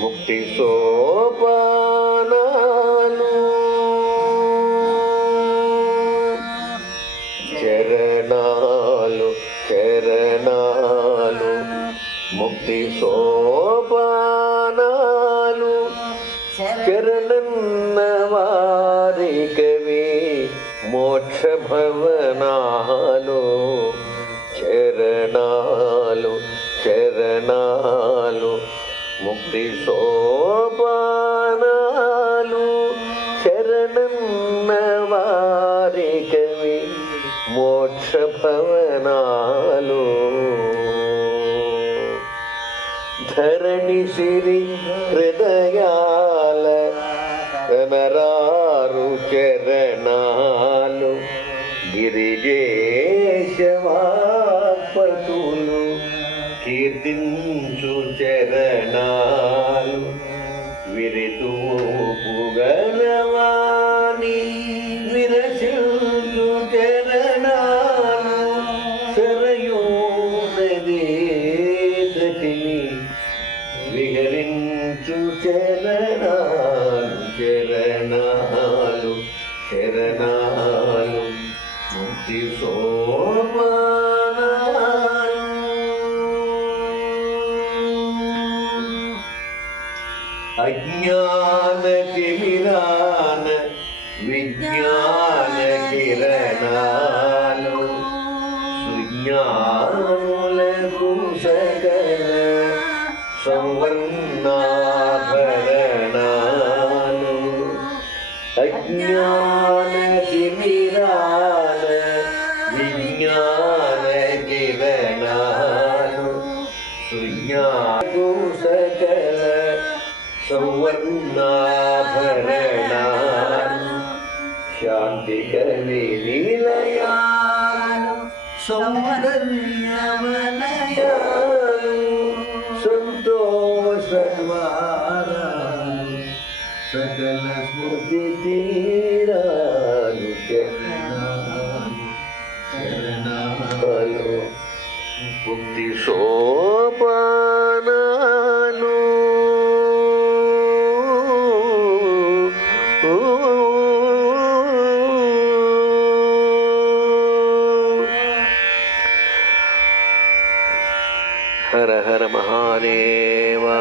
ముక్తి సోపానాలు చరణాలు చరణాలు ముక్తి సోపానాలు చరణన్న వారికవి మోక్ష భవనాలు చరణాలు చరణాలు ముక్తి సోపానాలు శరణన్న వారికవి మోక్ష భవనాలు ధరణి సిరి హృదయాల కనరారు చరణాలు గిరిజేశవాపతులు కీర్తించు చరణాలు విరితూపుగలవాణి విరసిల్చు చరణాలు సరయూ నదీ తటిని విహరించు చరణాలు చరణాలు చరణాలు ముక్తి సోపానాలు అజ్ఞాన తిమిరాన విజ్ఞాన కిరణాలు సుజ్ఞానులకు సకల సంవర్ణాభరణాలు అజ్ఞాన తిమిరాన విజ్ఞాన కిరణాలు సుజ్ఞాను సకల సంవర్ణాభరణాలు శాంతి కలి నిలయాలు సౌందర్యవలయాలు సంతోషద్వారాలు సకల స్మృతి తీరాలు చరణాలు చరణాలు ముక్తి సోపానాలు హర హర మహాదేవా.